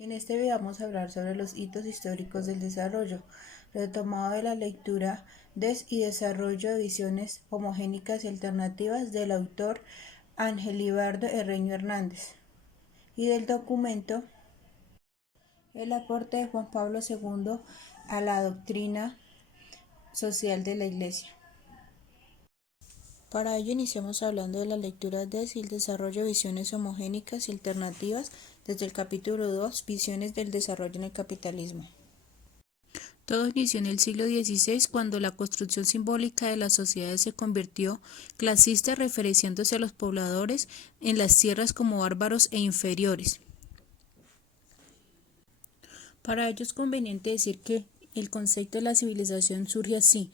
En este video vamos a hablar sobre los hitos históricos del desarrollo, retomado de la lectura Des y desarrollo de visiones homogénicas y alternativas del autor Ángel Libardo Herreño Hernández, y del documento El aporte de Juan Pablo II a la doctrina social de la Iglesia. Para ello iniciamos hablando de la lectura Des y el desarrollo de visiones homogénicas y alternativas desde el capítulo 2, Visiones del desarrollo en el capitalismo. Todo inició en el siglo XVI, cuando la construcción simbólica de las sociedades se convirtió clasista, referenciándose a los pobladores en las tierras como bárbaros e inferiores. Para ello es conveniente decir que el concepto de la civilización surge así,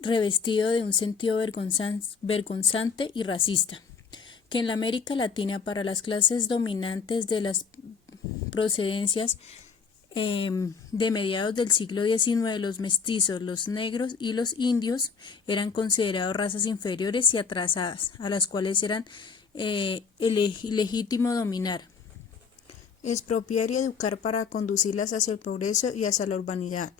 revestido de un sentido vergonzante y racista, que en la América Latina para las clases dominantes de las procedencias de mediados del siglo XIX, los mestizos, los negros y los indios eran considerados razas inferiores y atrasadas, a las cuales eran ilegítimo dominar, expropiar y educar para conducirlas hacia el progreso y hacia la urbanidad.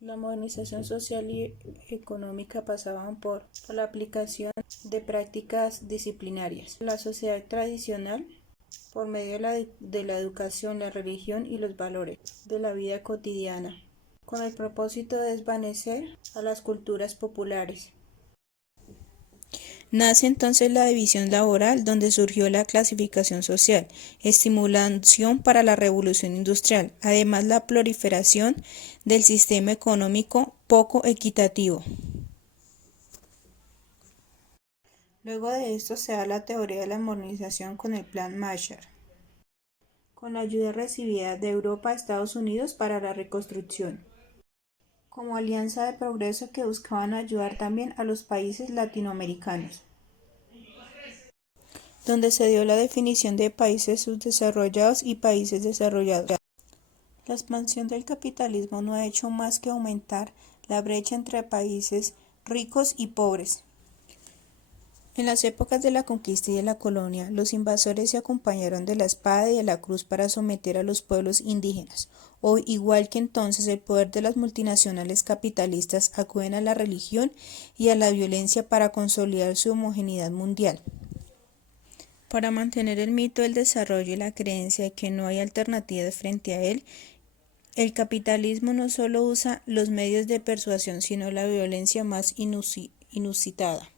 La modernización social y económica pasaban por la aplicación de prácticas disciplinarias. La sociedad tradicional, por medio de la educación, la religión y los valores de la vida cotidiana, con el propósito de desvanecer a las culturas populares. Nace entonces la división laboral, donde surgió la clasificación social, estimulación para la revolución industrial, además la proliferación del sistema económico poco equitativo. Luego de esto se da la teoría de la modernización con el Plan Marshall, con la ayuda recibida de Europa a Estados Unidos para la reconstrucción, como alianza de progreso que buscaban ayudar también a los países latinoamericanos, donde se dio la definición de países subdesarrollados y países desarrollados. La expansión del capitalismo no ha hecho más que aumentar la brecha entre países ricos y pobres. En las épocas de la conquista y de la colonia, los invasores se acompañaron de la espada y de la cruz para someter a los pueblos indígenas. Hoy, igual que entonces, el poder de las multinacionales capitalistas acuden a la religión y a la violencia para consolidar su homogeneidad mundial. Para mantener el mito del desarrollo y la creencia de que no hay alternativas frente a él, el capitalismo no solo usa los medios de persuasión, sino la violencia más inusitada,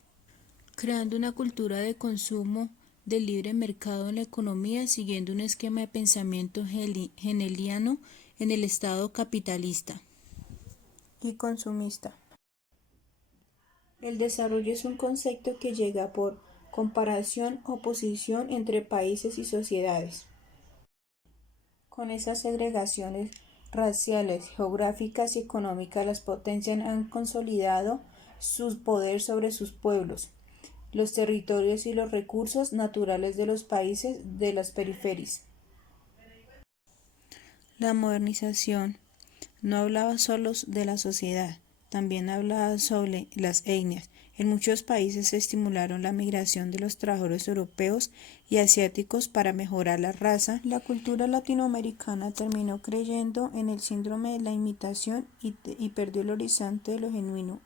creando una cultura de consumo del libre mercado en la economía, siguiendo un esquema de pensamiento hegeliano en el Estado capitalista y consumista. El desarrollo es un concepto que llega por comparación, oposición entre países y sociedades, con esas segregaciones raciales, geográficas y económicas. Las potencias han consolidado su poder sobre sus pueblos, los territorios y los recursos naturales de los países de las periferias. La modernización no hablaba solo de la sociedad, también hablaba sobre las etnias. En muchos países se estimularon la migración de los trabajadores europeos y asiáticos para mejorar la raza. La cultura latinoamericana terminó creyendo en el síndrome de la imitación y perdió el horizonte de lo genuino